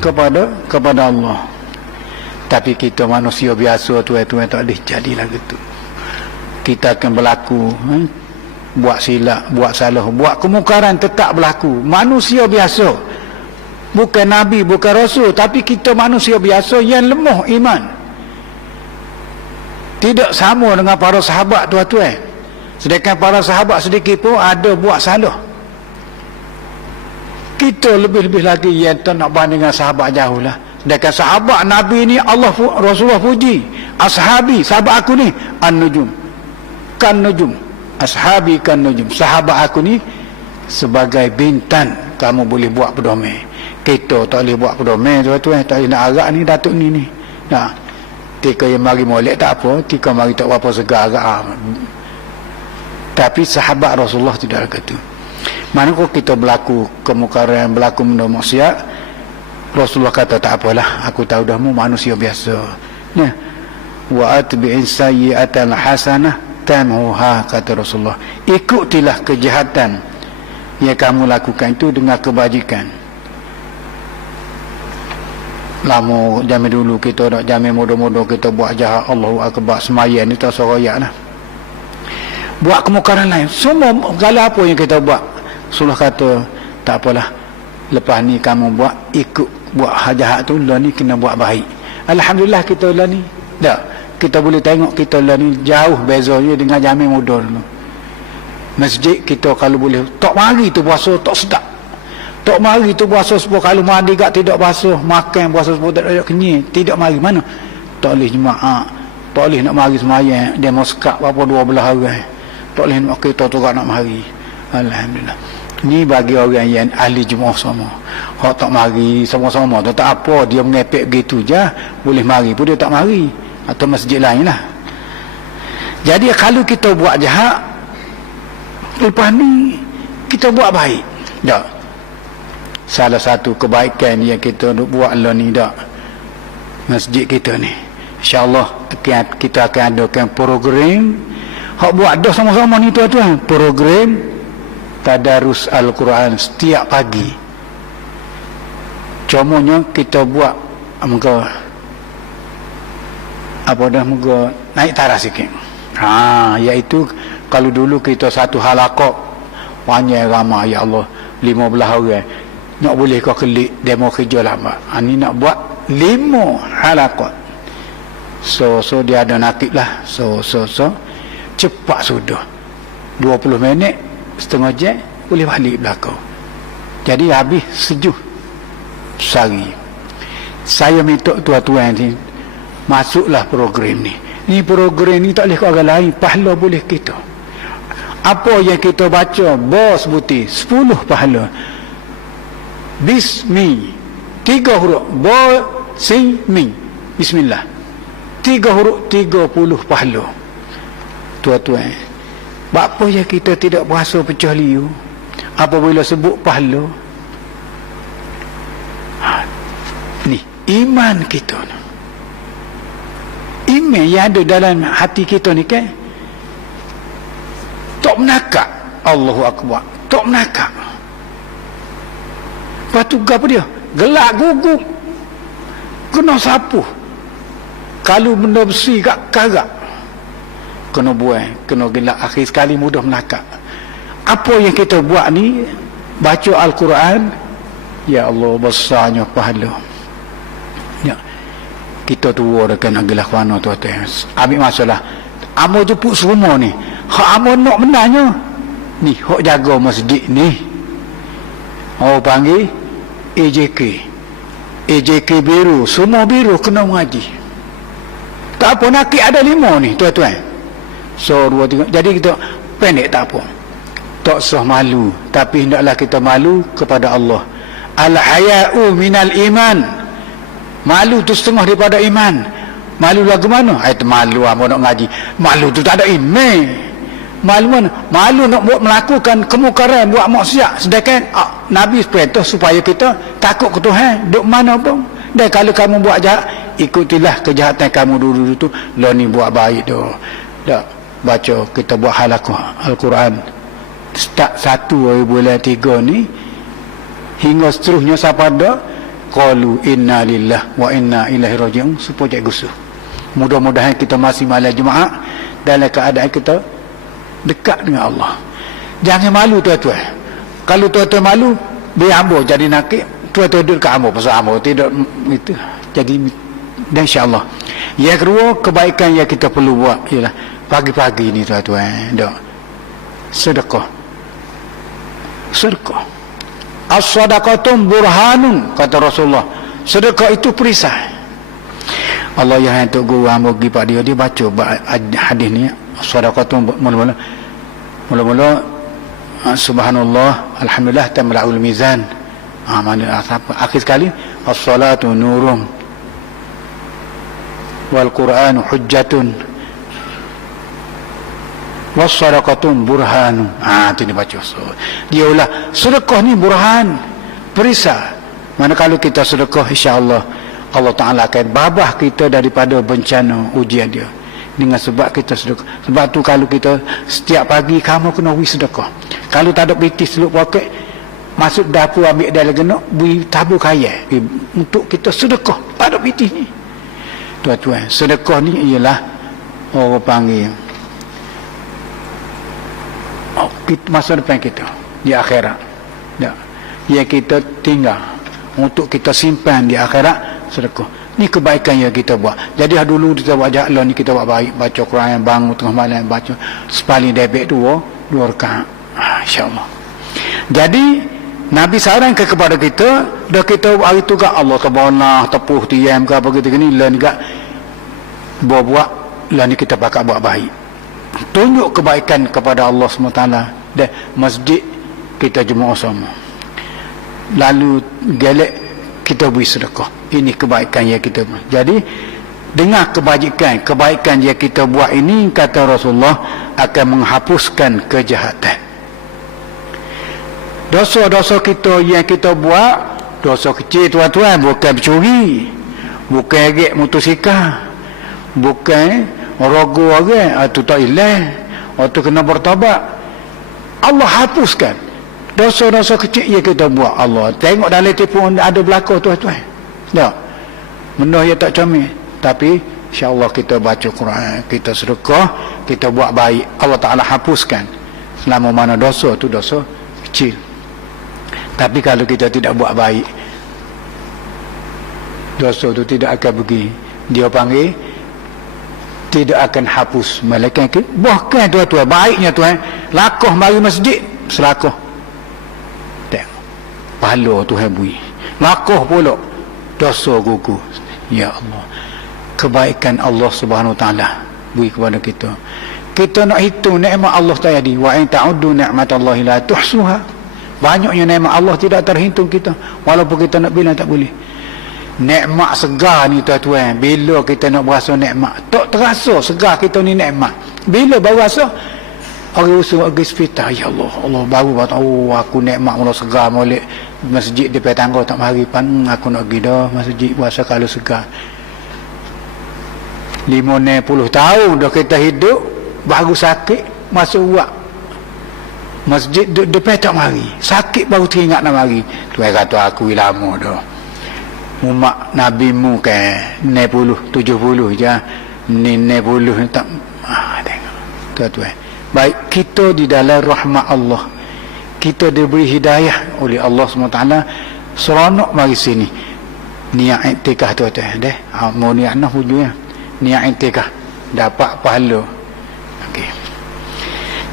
kepada Allah. Tapi kita manusia biasa tuan-tuan tak boleh jadilah gitu. Kita akan berlaku buat silap, buat salah, buat kemungkaran tetap berlaku. Manusia biasa, bukan Nabi, bukan Rasul, tapi kita manusia biasa yang lemah iman. Tidak sama dengan para sahabat tuan-tuan. Sedangkan para sahabat sedikit pun ada buat salah. Kita lebih-lebih lagi yang tak nak banding dengan sahabat jauh lah. Sedangkan sahabat Nabi ni Rasulullah puji, ashabi, sahabat aku ni an-nujum, kan nujum, ashabi kan nujum, sahabat aku ni sebagai bintang, kamu boleh buat pedoman. Kita tak boleh buat pedoman tuan-tuan, tak boleh nak arak ni datuk ni. Nah, tika yang mari molek tak apa, tika mari tak apa segar arak. Tapi sahabat Rasulullah tidak begitu. Mana kau kita berlaku kemungkaran, berlaku benda maksiat, Rasulullah kata tak apalah, aku tahu dah mu manusia biasa. Nah, wa atbi'in sayyi'atan hasanah tamhuha, kata Rasulullah. Ikutilah kejahatan yang kamu lakukan itu dengan kebajikan. Lama zaman dulu kita nak zaman muda-muda kita buat jahat, Allahu akbar, semayan ni tak soroyak lah. Buat kemungkaran lain, semua segala apa yang kita buat, Rasulullah kata tak apalah, lepas ni kamu buat, ikut buat jahat tu, lah ni kena buat baik. Alhamdulillah kita lah ni tak, kita boleh tengok kita lah ni jauh bezanya dengan zaman muda dulu. Masjid kita kalau boleh tak mari tu puasa tak sedap, tak mari tu puasa 10 kalau mandi kat tidak basuh, makan puasa 10 tak ada kenyang, tidak mari mana, tak boleh jemaah, tak boleh nak mari semayang demo sekak berapa 12 orang, tak boleh nak kita tu nak mari. Alhamdulillah. Ni bagi orang yang ahli jemaah semua. Hak tak mari sama-sama tu tak apa, dia mengepek begitu je, boleh mari pun dia tak mari, atau masjid lain lah. Jadi kalau kita buat jahat, lepas ni kita buat baik tak? Salah satu kebaikan yang kita buat lah ni tak, masjid kita ni, insyaAllah kita akan adakan program hak buat dah sama-sama ni tuan-tuan, program tadarus Al-Quran setiap pagi. Contohnya kita buat muka apa dah, muka naik taras sikit. Iaitu kalau dulu kita satu halaqah panjang ramai, ya Allah 15 orang, nak boleh kau kelik demo kerja lambat. Ni nak buat 5 halaqah. So dia ada nakib lah. So cepat sudah 20 minit setengah jam boleh balik belakang. Jadi habis sejuk sehari. Saya minta tuan-tuan ni masuklah program ni. Ni program ni tak boleh ke orang lain, pahala boleh kita. Apa yang kita baca bos buti 10 pahala. Bismi 3 huruf, mi bismillah 3 huruf 30 pahala. Tuan-tuan, apa yang kita tidak berasa pecah liu apabila sebut pahala? Ni iman kita, iman yang ada dalam hati kita ni kan, tak menakak. Allahu akbar, tak menakak. Lepas tu apa dia? Gelak gugup, kena sapu. Kalau benda besi kat karak, kena buang, kena gelak. Akhir sekali mudah menakak. Apa yang kita buat ni, baca Al-Quran, ya Allah besarnya pahala. Ya, kita tua dah kena gelak mana tuan-tuan. Ambil masalah amo jemput semua ni, hak amo nak menanya ni, hak jaga masjid ni, panggil AJK biru, semua biru kena mengaji. Tak apa, nakik ada 5 ni tuan-tuan. So 2, 3. Jadi kita pendek tak apa, tak sah malu, tapi hendaklah kita malu kepada Allah. Al-haya'u minal iman, malu tu setengah daripada iman. Malu lagu mana? Itu malu apa nak ngaji, malu tu tak ada iman. Malu mana? Malu nak buat melakukan kemungkaran, buat maksiat. Sedangkan Nabi perintah supaya kita takut ke Tuhan duk mana pun. Dan kalau kamu buat jahat, ikutilah kejahatan kamu dulu tu. Lah ni buat baik tu. Tak baca, kita buat halaqah Al-Quran start 1 bulan 3 ni hingga seterusnya sampai dah qalu inna lillah wa inna ilaihi raji'un supaya gusuh. Mudah-mudahan kita masih malam Jumaat dalam keadaan kita dekat dengan Allah. Jangan malu tuan-tuan. Kalau tuan-tuan malu, biar hamba jadi nakik, tuan-tuan duduk kat hamba pasal hamba tidak itu. Jadi dan insya-Allah. Yang kedua, kebaikan yang kita perlu buat ialah pagi-pagi ni tuan-tuan, dak. Sedekah. Sedekah. As-sadaqatum burhanun, kata Rasulullah. Sedekah itu perisai. Allah yang hantar guru hamba pergi pak dia baca hadis ni. As-sadaqatum mula-mula subhanallah alhamdulillah tamla'ul mizan. Mana akhir sekali as-salatu nurun wal qur'anu hujjatun was sadaqatun burhanu. Itu dia baca. Dia ulah sedekah ni burhan, perisai. Mana kalau kita sedekah, insya-Allah Allah Taala akan babah kita daripada bencana ujian dia dengan sebab kita sedekah. Sebab tu kalau kita setiap pagi kamu kena beri sedekah. Kalau tak ada piti seluk poket, masuk dapur ambil dalam genok, beri tabur kaya untuk kita sedekah. Tak ada piti ni. Tuan-tuan, sedekah ni ialah orang panggil masa depan kita di akhirat. Ya. Yang kita tinggal untuk kita simpan di akhirat, sedekah. Ni kebaikan yang kita buat. Jadi dulu kita buat jalan ni, kita buat baik, baca Quran, bangun tengah malam baca sepaling debek dua rakaat. Insya-Allah. Jadi Nabi sarankan kepada kita, dah kita hari tu kat Allah tabarnak tepuh tiam ke apa gitu ni, lain gak buat lah ni kita bakal buat baik. Tunjuk kebaikan kepada Allah SWT dan masjid kita jemaah sama. Lalu gelek kita beri sedekah. Ini kebaikan yang kita buat. Jadi dengan kebaikan yang kita buat ini, kata Rasulullah, akan menghapuskan kejahatan. Dosa-dosa kita yang kita buat, dosa kecil tuan-tuan, bukan mencuri, bukan gek motosikal, bukan rogo orang, itu tak hilang, itu kena bertabat. Allah hapuskan dosa-dosa kecil yang kita buat. Allah tengok dalam telefon ada belakang tuan-tuan, tak benda yang tak comel, tapi insya-Allah kita baca Quran, kita sedekah, kita buat baik, Allah Ta'ala hapuskan selama mana dosa tu dosa kecil. Tapi kalau kita tidak buat baik, dosa tu tidak akan pergi, dia panggil tidak akan hapus. Malaikat bahkan tuan-tuan, baiknya tuan lakoh mari masjid selakoh tengok pahala Tuhan bui, lakoh pula dosa gugu. Ya Allah, kebaikan Allah Subhanahu Wa Taala bui kepada kita. Kita nak hitung nikmat Allah tadi, wa in ta'uddu ni'matallahi la tuhsuha. Banyaknya nikmat Allah tidak terhitung kita, walaupun kita nak bilang tak boleh. Nikmat segar ni tuan-tuan, bila kita nak berasa nikmat, tak terasa segar kita ni nikmat. Bila baru rasa orang usul pergi hospital, ya Allah, Allah baru tahu aku nikmat mula segar molek masjid depan tangga tak mari pan, aku nak pergi dah masjid puasa kalau segar. 50 tahun dah kita hidup, baru sakit masuk buat masjid depan tak mari, sakit baru teringat nak mari. Tuan kata aku lama dah. Umat Nabi mu kan 60 70 je ni 60 tak tengok tuan-tuan. Baik kita di dalam rahmat Allah, kita diberi hidayah oleh Allah SWT, seronok mari sini niat iktikaf tuan-tuan deh. Mau niat nah hujungnya niat iktikaf dapat pahala. Okey.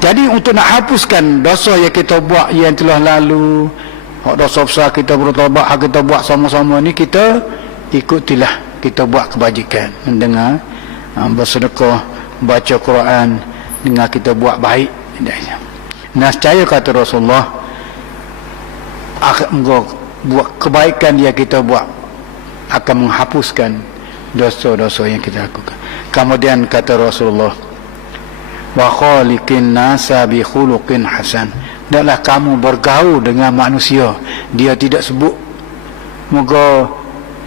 Jadi untuk nak hapuskan dosa yang kita buat yang telah lalu, dosa besar kita bertobat, kita buat sama-sama ni, kita ikutilah, kita buat kebajikan, mendengar, bersedekah, baca Quran, dengan kita buat baik. Nescaya kata Rasulullah, buat kebaikan yang kita buat akan menghapuskan dosa-dosa yang kita lakukan. Kemudian kata Rasulullah, wa khaliqin nasa bi khuluqin hasan. Hendaklah kamu bergaul dengan manusia. Dia tidak sebut moga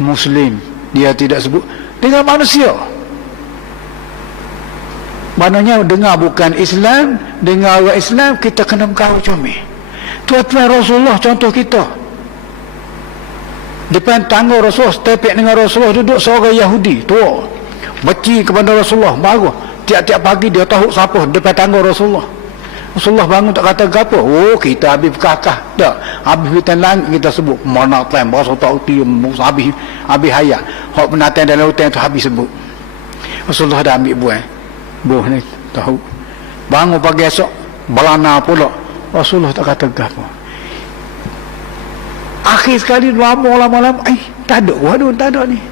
Muslim, dia tidak sebut dengan manusia. Maknanya dengar bukan Islam, dengar orang Islam, kita kena bergaul comel. Tuan-tuan, Rasulullah contoh kita. depan tangga Rasulullah, setepek dengan Rasulullah duduk seorang Yahudi tua, benci kepada Rasulullah. Baru tiap-tiap pagi dia tahu siapa depan tangga Rasulullah. Rasulullah bangun tak kata apa. Oh, kita habis berkakah tak, habis hutan langit kita sebut mana time bahasa tak uti habis hayat hak penatang dalam hutan tu habis sebut. Rasulullah dah ambil buah ni tahu. Bangun pagi esok belana pula, Rasulullah tak kata apa. Akhir sekali lama-lama tak ada buah tak ada ni.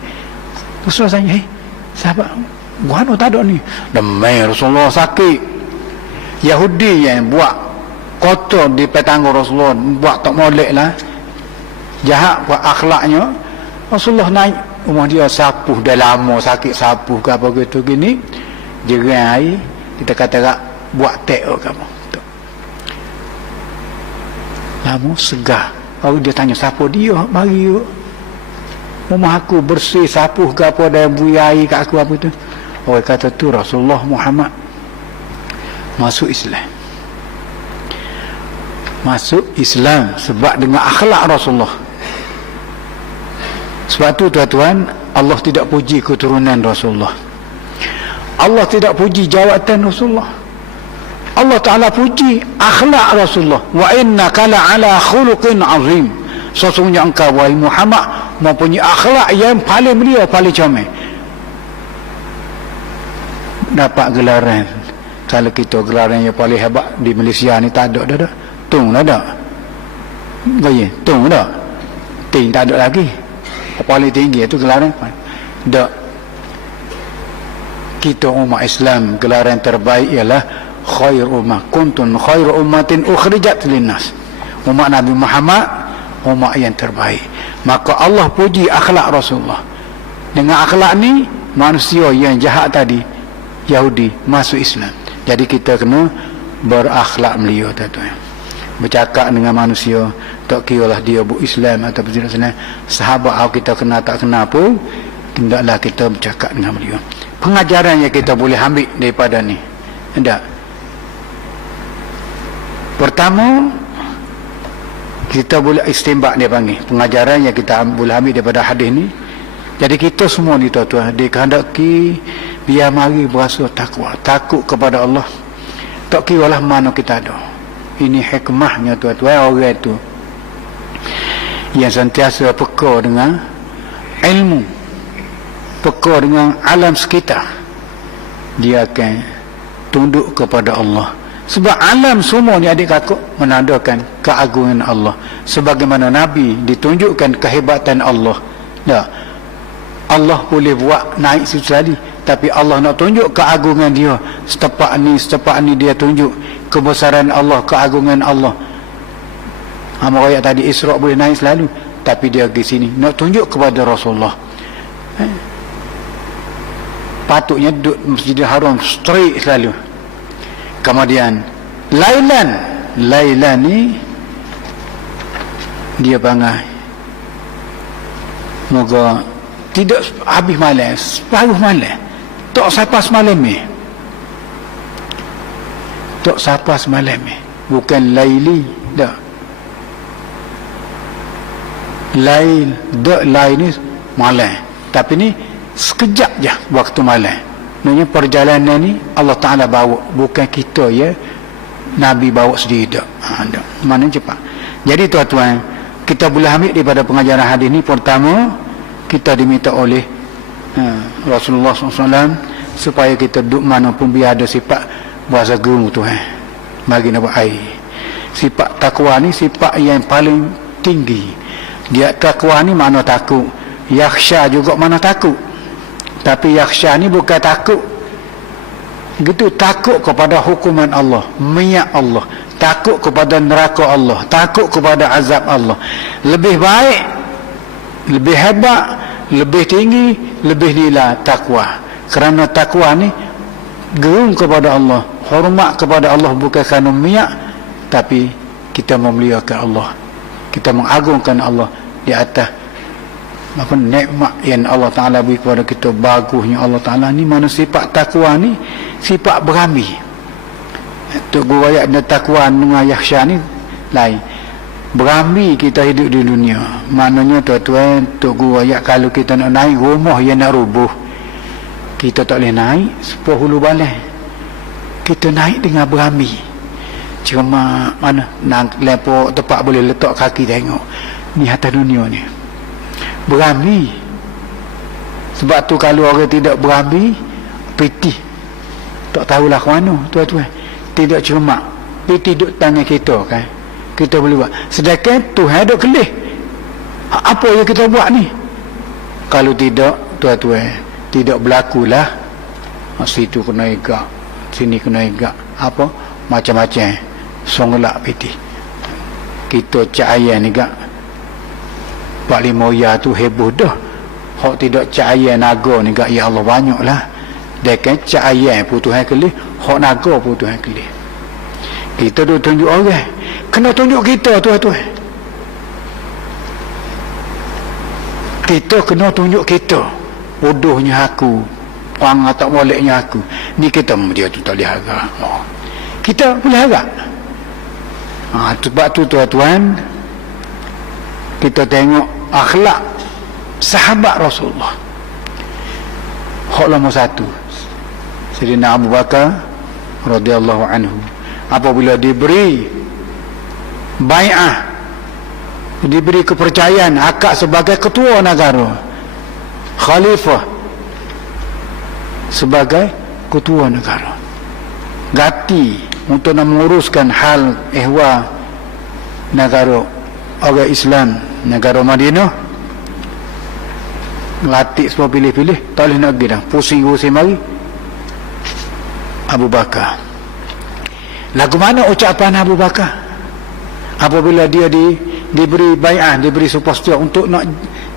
Rasulullah tanya, sahabat buah tak ada ni. Demai Rasulullah sakit. Yahudi yang buat kotor di petangga Rasulullah, buat tak molek lah, jahat buat akhlaknya. Rasulullah naik rumah dia, sapuh dah lama sakit, sapuh ke apa gitu gini, jerang air, kita kata tak buat tek ke apa tu. Lama segar. Baru dia tanya siapa dia, mari yuk rumah aku bersih, sapuh ke apa, dah bui air kat aku apa tu. Orang kata tu Rasulullah Muhammad masuk Islam. Masuk Islam sebab dengan akhlak Rasulullah. Sebab tu tuan-tuan, Allah tidak puji keturunan Rasulullah, Allah tidak puji jawatan Rasulullah. Allah Ta'ala puji akhlak Rasulullah. Wa innaka la'ala khuluqin azim. Sesungguhnya engkau wahai Muhammad mempunyai akhlak yang paling mulia, paling comel. Dapat gelaran, kalau kita gelaran yang paling hebat di Malaysia ni tak ada dah. Tung dah tak? Gaya, tung dah. Ting tak ada lagi. Paling tinggi itu gelaran. Tak. Kita umat Islam, gelaran terbaik ialah khair ummah kuntum khair ummatin ukhrijat linnas. Umat Nabi Muhammad umat yang terbaik. Maka Allah puji akhlak Rasulullah. Dengan akhlak ni manusia yang jahat tadi Yahudi masuk Islam. Jadi kita kena berakhlak mulia tuan-tuan. Bercakap dengan manusia, tak kira lah dia Islam atau tidak Islam, sahabat kita kenal tak kenal pun, hendaklah kita bercakap dengan mulia. Pengajaran yang kita boleh ambil daripada ni, hendak pertama, kita boleh istimbak, dia panggil pengajaran yang kita boleh ambil daripada hadis ni. Jadi kita semua ni tuan-tuan dikehendaki biar mari berasa takwa, takut kepada Allah. Tak kira lah mana kita ada. Ini hikmahnya tuan-tuan, orang itu yang sentiasa peka dengan ilmu, peka dengan alam sekitar, dia akan tunduk kepada Allah. Sebab alam semua ni adik kakak menandakan keagungan Allah. Sebagaimana Nabi ditunjukkan kehebatan Allah. Tak? Allah boleh buat naik sekali, tapi Allah nak tunjuk keagungan dia. Setapak ni dia tunjuk kebesaran Allah, keagungan Allah. Amal ayat tadi Isra boleh naik selalu, tapi dia di sini nak tunjuk kepada Rasulullah. Patutnya duduk Masjidil Haram straight selalu. Kemudian Lailan ni dia bangai, moga tidak habis malam, separuh malam, tak sampai semalam ni, tak sampai semalam ni. Bukan laili dah, lail ni malam, tapi ni sekejap je waktu malam. Maksudnya perjalanan ni Allah Ta'ala bawa, bukan kita ya, Nabi bawa sendiri tak. Mana cepat. Jadi tuan-tuan, kita boleh ambil daripada pengajaran hadis ni, pertama kita diminta oleh Rasulullah SAW supaya kita duduk mana pun biar ada sifat bahasa gerung Tuhan bagi nak buat air. Sifat takwa ni sifat yang paling tinggi. Dia takwa ni mana takut, yakhsha juga mana takut. Tapi yakhsha ni bukan takut gitu, takut kepada hukuman Allah, minyak Allah, takut kepada neraka Allah, takut kepada azab Allah. Lebih baik, lebih hebat, lebih tinggi, lebih nilai takwa. Kerana takwa ni gerung kepada Allah, hormat kepada Allah, bukan kerana minyak, tapi kita memuliakan Allah, kita mengagungkan Allah di atas apa nikmat yang Allah Ta'ala beri kepada kita. Bagusnya Allah Ta'ala ni mana sifat takwa ni sifat berambil. Tok guru ayat takwa dengan yakhsha ni lain. Berambil kita hidup di dunia. Maknanya tuan-tuan, Tok Guru ayat kalau kita nak naik rumah yang nak rubuh, kita tak boleh naik 10 hulu balai. Kita naik dengan berambil. Cuma mana nak lepok tempat boleh letak kaki tengok. Ni atas dunia ni. Berambil. Sebab tu kalau orang tidak berambil, piti. Tak tahulah ke mana, tuan-tuan. Tidak cermat. Piti duduk tangan kita kan. Kita boleh buat. Sedangkan Tuhan duduk kelih. Apa yang kita buat ni? Kalau tidak, tuan-tuan, tidak berlakulah. Situ kena igak, sini kena igak. Apa? Macam-macam. Songelak piti. Kita cahaya ni gak. Pak Limoya tu heboh dah. Hak tidak cahaya naga ni gak, ya Allah banyak lah. Dekat cahaya pun Tuhan kelih, hak naga pun Tuhan kelih. Kita duk tunjuk orang, kena tunjuk kita tuan-tuan. Kita kena tunjuk kita. Bodohnya aku, orang tak moleknya aku. Ni kita dia tu tak boleh harap. Kita boleh harap. Sebab tu tuan-tuan, kita tengok akhlak sahabat Rasulullah. Hak nombor 1, Sayyidina Abu Bakar radhiyallahu anhu, apabila diberi bai'ah, diberi kepercayaan akak sebagai ketua negara, khalifah sebagai ketua negara, gati untuk nak menguruskan hal ehwal negara orang Islam, negara Madinah. Latih semua pilih-pilih, tak boleh nak pergi dah, pusing-pusing mari Abu Bakar. Lagu mana ucapan Abu Bakar apabila dia diberi bai'ah, diberi supostur untuk nak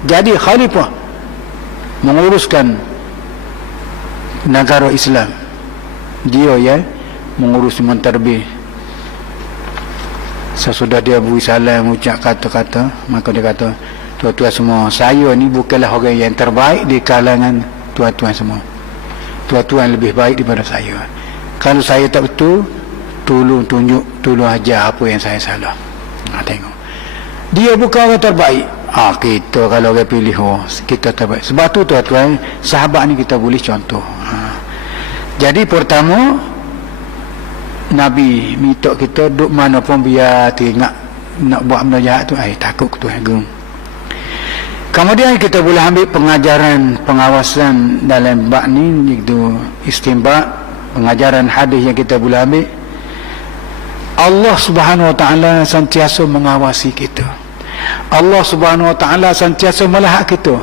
jadi khalifah, menguruskan negara Islam. Dia ya mengurus mentadbir. Sesudah dia beri salam, ucap kata-kata, maka dia kata, tuan-tuan semua, saya ni bukanlah orang yang terbaik di kalangan tuan-tuan semua. Tuan-tuan lebih baik daripada saya. Kalau saya tak betul, tolong tunjuk, tolong ajar apa yang saya salah. Tengok, dia bukan orang terbaik. Kita kalau orang pilih, kita terbaik. Sebab tu tuan-tuan, sahabat ni kita boleh contoh. Jadi pertama, Nabi minta kita duduk mana pun biar tengok nak buat benda jahat tu, takut Tuhan gem. Kemudian kita boleh ambil pengajaran pengawasan dalam bab ni, iaitu istinbat, pengajaran hadis yang kita boleh ambil. Allah Subhanahu Wa Taala sentiasa mengawasi kita. Allah Subhanahu Wa Taala sentiasa melihat kita.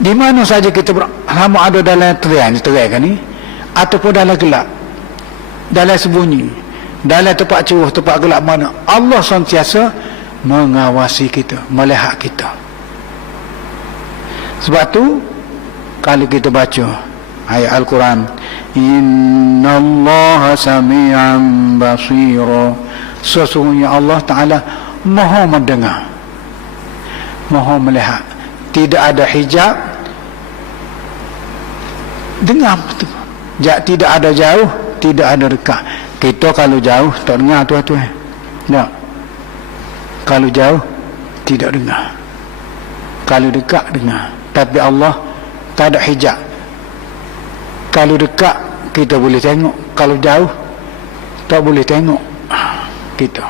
Di mana saja kita sama ada dalam terang kan ni, ataupun dalam gelap, dalam sembunyi, dalam tempat ceruh, tempat gelap mana, Allah sentiasa mengawasi kita, melihat kita. Sebab tu kalau kita baca ayat Al-Quran, innallaha sami'an basira, sesungguhnya Allah Ta'ala maha mendengar, maha melihat, tidak ada hijab, dengar betul. Tidak ada jauh, tidak ada dekat. Kita kalau jauh tak dengar tuan-tuan, tak. Kalau jauh tidak dengar, kalau dekat dengar. Tapi Allah tak ada hijab. Kalau dekat kita boleh tengok, kalau jauh tak boleh tengok kita.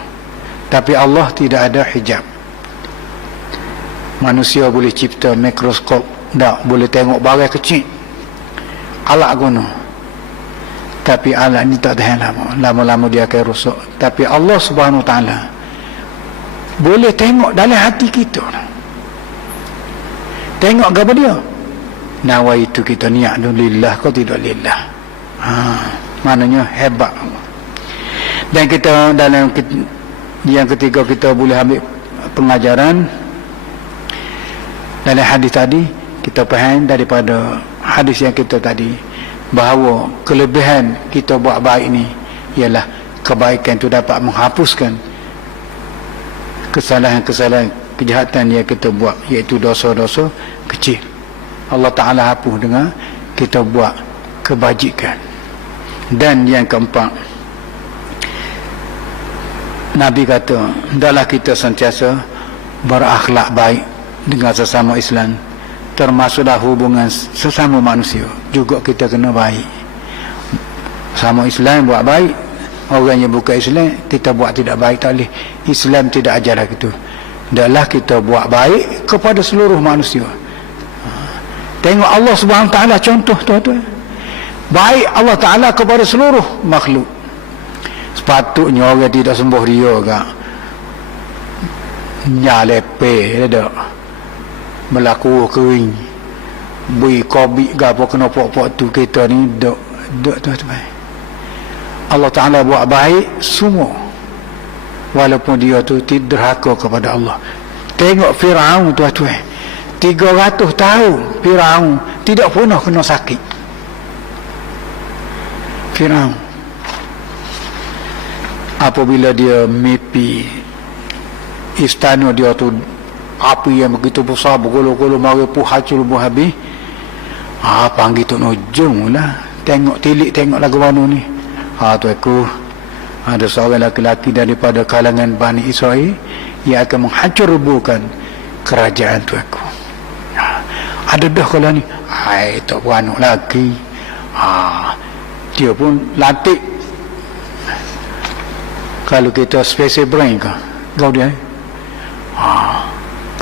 Tapi Allah tidak ada hijab. Manusia boleh cipta mikroskop, tak boleh tengok barang kecil, alat guna. Tapi alat ni tak tahan lama, lama-lama dia akan rosak. Tapi Allah Subhanahu Wa Taala boleh tengok dalam hati kita. Tengok apa dia? Nawaitu, kita niat tu lillah kau tidak lillah. Maknanya hebat. Dan kita dalam yang ketiga, kita boleh ambil pengajaran dalam hadis tadi. Kita faham daripada hadis yang kita tadi, bahawa kelebihan kita buat baik ni ialah kebaikan itu dapat menghapuskan kesalahan-kesalahan, kejahatan yang kita buat, iaitu dosa-dosa kecil. Allah Ta'ala hapus dengan kita buat kebajikan. Dan yang keempat, Nabi kata, hendaklah kita sentiasa berakhlak baik dengan sesama Islam, termasuklah hubungan sesama manusia juga kita kena baik. Sama Islam buat baik, orang yang bukan Islam kita buat tidak baik, tak boleh. Islam tidak ajar gitu. Hendaklah kita buat baik kepada seluruh manusia. Tengok Allah Subhanahu Wa Taala contoh tuan-tuan, baik Allah Taala kepada seluruh makhluk. Sepatutnya orang tidak sembuh dia kak nyalepe dak berlaku kering bui kobi gapo kena pok-pok tu kita ni dak tuan-tuan. Allah Taala buat baik semua walaupun dia tu tidak derhaka kepada Allah. Tengok Firaun tuan-tuan, 300 tahun Firaun tidak pernah kena sakit. Firaun apabila dia mimpi istana dia tu api yang begitu besar bergolong-golong mari pun hancur pun habis, panggil Tok Nojong lah, tengok tilik tengok lagu mana ni. Tu aku ada seorang lelaki daripada kalangan Bani Israel yang akan menghancurkan kerajaan tu aku. Ada dah kalau ni tak beranak lagi. Dia pun latih. Kalau kita special brain ke kau dia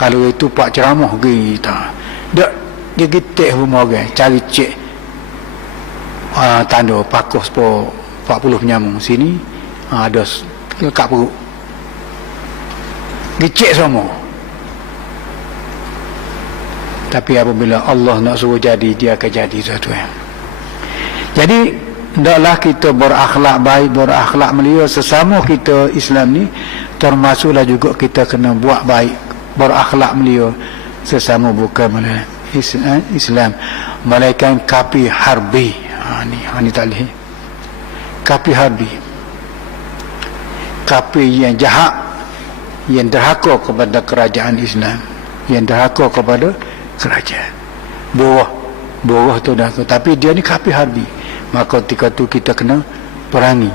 kalau itu pak ceramah kita dak dia gitek rumah orang cari cek tanda pakuh 40 penyambung sini ada kat perut dicek semua. Tapi apabila Allah nak suruh jadi, dia akan jadi sesuatu. Jadi hendaklah kita berakhlak baik, berakhlak mulia sesama kita Islam ni, termasuklah juga kita kena buat baik, berakhlak mulia sesama bukan Islam. Malaikat kapi harbi. Ni tak boleh. Kapi harbi. Kapi yang jahat, yang derhaka kepada kerajaan Islam, yang derhaka kepada kerajaan. Bawah tu dah. Tapi dia ni kapi harbi. Maka ketika tu kita kena perangi.